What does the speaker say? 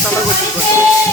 上班过去。坐车